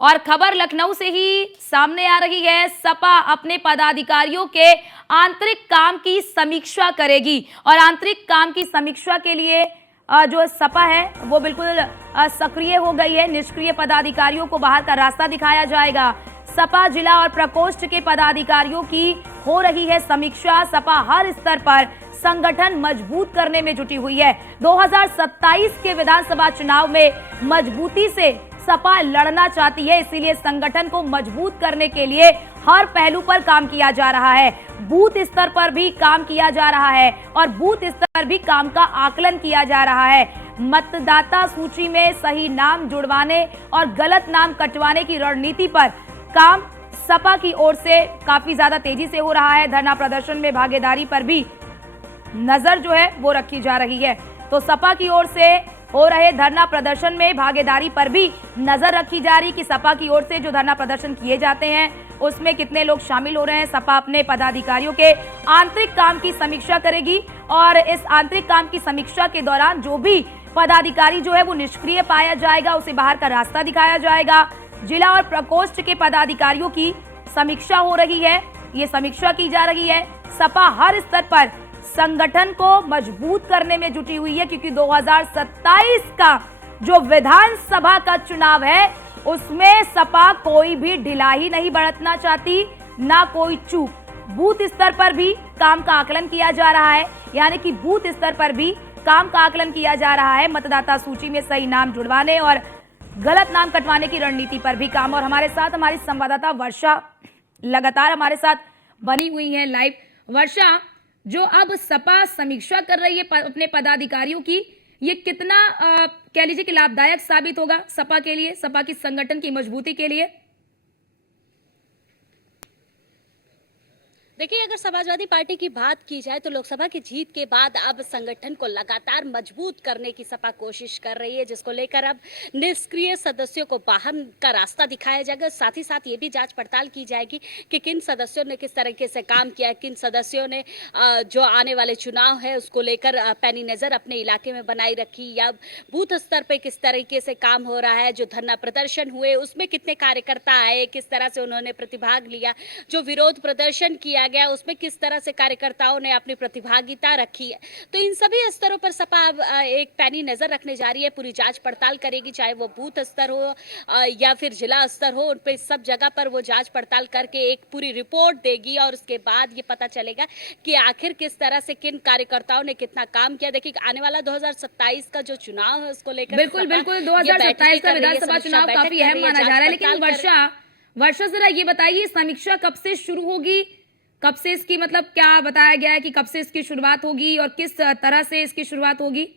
और खबर लखनऊ से ही सामने आ रही है। सपा अपने पदाधिकारियों के आंतरिक काम की समीक्षा करेगी और आंतरिक काम की समीक्षा के लिए जो सपा है वो बिल्कुल सक्रिय हो गई है। निष्क्रिय पदाधिकारियों को बाहर का रास्ता दिखाया जाएगा। सपा जिला और प्रकोष्ठ के पदाधिकारियों की हो रही है समीक्षा। सपा हर स्तर पर संगठन मजबूत करने में जुटी हुई है। 2027 के विधानसभा चुनाव में मजबूती से सपा लड़ना चाहती है, इसीलिए संगठन को मजबूत करने के लिए हर पहलू पर काम किया जा रहा है। बूथ स्तर पर भी काम किया जा रहा है और बूथ स्तर पर भी काम का आकलन किया जा रहा है। मतदाता सूची में सही नाम जुड़वाने और गलत नाम कटवाने की रणनीति पर काम सपा की ओर से काफी ज्यादा तेजी से हो रहा है। धरना प्रदर्शन में भागीदारी पर भी नजर जो है वो रखी जा रही है। तो सपा की ओर से हो रहे धरना प्रदर्शन में भागीदारी पर भी नजर रखी जा रही कि सपा की ओर से जो धरना प्रदर्शन किए जाते हैं उसमें कितने लोग शामिल हो रहे हैं। सपा अपने पदाधिकारियों के आंतरिक काम की समीक्षा करेगी और इस आंतरिक काम की समीक्षा के दौरान जो भी पदाधिकारी जो है वो निष्क्रिय पाया जाएगा उसे बाहर का रास्ता दिखाया जाएगा। जिला और प्रकोष्ठ के पदाधिकारियों की समीक्षा हो रही है, ये समीक्षा की जा रही है। सपा हर स्तर पर संगठन को मजबूत करने में जुटी हुई है क्योंकि 2027 का जो विधानसभा का चुनाव है उसमें सपा कोई भी ढिलाई नहीं बरतना चाहती, ना कोई चूक। बूथ स्तर पर भी काम का आकलन किया जा रहा है, यानी कि बूथ स्तर पर भी काम का आकलन किया जा रहा है। मतदाता सूची में सही नाम जुड़वाने और गलत नाम कटवाने की रणनीति पर भी काम। और हमारे साथ हमारी संवाददाता वर्षा लगातार हमारे साथ बनी हुई है लाइव। वर्षा, जो अब सपा समीक्षा कर रही है अपने पदाधिकारियों की, ये कितना कह लीजिए कि लाभदायक साबित होगा सपा के लिए, सपा की संगठन की मजबूती के लिए? देखिए, अगर समाजवादी पार्टी की बात की जाए तो लोकसभा की जीत के बाद अब संगठन को लगातार मजबूत करने की सपा कोशिश कर रही है, जिसको लेकर अब निष्क्रिय सदस्यों को बाहर का रास्ता दिखाया जाएगा। साथ ही साथ ये भी जांच पड़ताल की जाएगी कि किन सदस्यों ने किस तरीके से काम किया है, किन सदस्यों ने जो आने वाले चुनाव है उसको लेकर पैनी नज़र अपने इलाके में बनाई रखी, या बूथ स्तर पर किस तरीके से काम हो रहा है। जो धरना प्रदर्शन हुए उसमें कितने कार्यकर्ता आए, किस तरह से उन्होंने प्रतिभाग लिया, जो विरोध प्रदर्शन किया गया उसमें किस तरह से कार्यकर्ताओं ने अपनी प्रतिभागिता रखी है। तो इन सभी स्तरों पर सपा अब एक पैनी नजर रखने जा रही है, पूरी जांच पड़ताल करेगी, चाहे वो बूथ स्तर हो या फिर जिला स्तर हो। उन पे सब जगह पर वो जांच पड़ताल करके एक पूरी रिपोर्ट देगी और उसके बाद ये पता चलेगा कि आखिर किस तरह से किन कार्यकर्ताओं ने कितना काम किया। देखिए, आने वाला 2027 का जो चुनाव है उसको लेकर बिल्कुल बिल्कुल 2027 का विधानसभा चुनाव काफी अहम माना जा रहा है। लेकिन वर्षा जरा ये बताइए, समीक्षा कब से शुरू होगी, कब से इसकी मतलब क्या बताया गया है कि कब से इसकी शुरुआत होगी और किस तरह से इसकी शुरुआत होगी?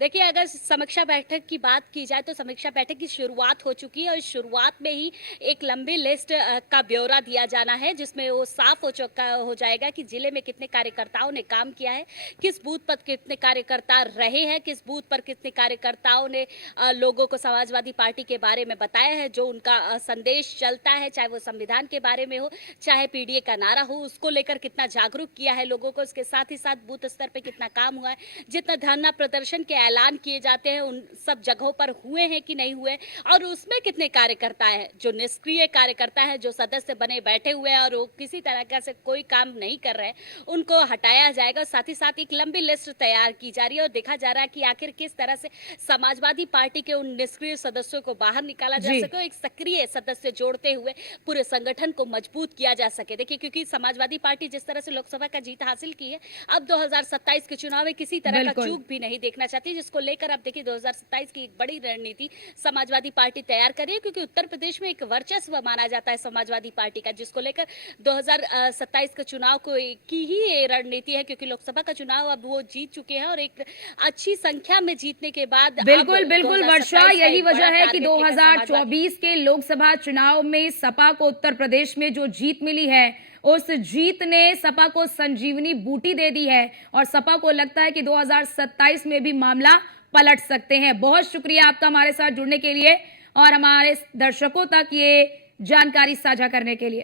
देखिए, अगर समीक्षा बैठक की बात की जाए तो समीक्षा बैठक की शुरुआत हो चुकी है और शुरुआत में ही एक लंबी लिस्ट का ब्यौरा दिया जाना है, जिसमें वो साफ हो जाएगा कि जिले में कितने कार्यकर्ताओं ने काम किया है, किस बूथ पर कितने कार्यकर्ता रहे हैं, किस बूथ पर कितने कार्यकर्ताओं ने लोगों को समाजवादी पार्टी के बारे में बताया है, जो उनका संदेश चलता है, चाहे वो संविधान के बारे में हो, चाहे पीडीए का नारा हो, उसको लेकर कितना जागरूक किया है लोगों को। उसके साथ ही साथ बूथ स्तर पर कितना काम हुआ है, जितना धरना प्रदर्शन के ऐलान किए जाते हैं उन सब जगहों पर हुए हैं कि नहीं हुए, और उसमें कितने कार्यकर्ता हैं जो निष्क्रिय कार्यकर्ता हैं, जो सदस्य बने बैठे हुए हैं और वो किसी तरह से कोई काम नहीं कर रहे हैं, उनको हटाया जाएगा। साथ ही साथ एक लंबी लिस्ट तैयार की जा रही है और देखा जा रहा है कि आखिर किस तरह से समाजवादी पार्टी के उन निष्क्रिय सदस्यों को बाहर निकाला जा सके, एक सक्रिय सदस्य जोड़ते हुए पूरे संगठन को मजबूत किया जा सके। देखिए, क्योंकि समाजवादी पार्टी जिस तरह से लोकसभा का जीत हासिल की है, अब 2027 के चुनाव में किसी तरह का चूक भी नहीं देखना चाहती, जिसको लेकर अब देखिए 2027 की एक बड़ी रणनीति समाजवादी पार्टी तैयार कर रही है, क्योंकि उत्तर प्रदेश में एक वर्चस्व माना जाता है समाजवादी पार्टी का, जिसको लेकर 2027 के चुनाव को की ही ये रणनीति है, क्योंकि लोकसभा का चुनाव अब वो जीत चुके हैं और एक अच्छी संख्या में जीतने के बाद बिल्कुल बिल्कुल वर्षा, यही वजह है कि 2024 के लोकसभा चुनाव में सपा को उत्तर प्रदेश में जो जीत मिली है उस जीत ने सपा को संजीवनी बूटी दे दी है और सपा को लगता है कि 2027 में भी मामला पलट सकते हैं। बहुत शुक्रिया आपका हमारे साथ जुड़ने के लिए और हमारे दर्शकों तक ये जानकारी साझा करने के लिए।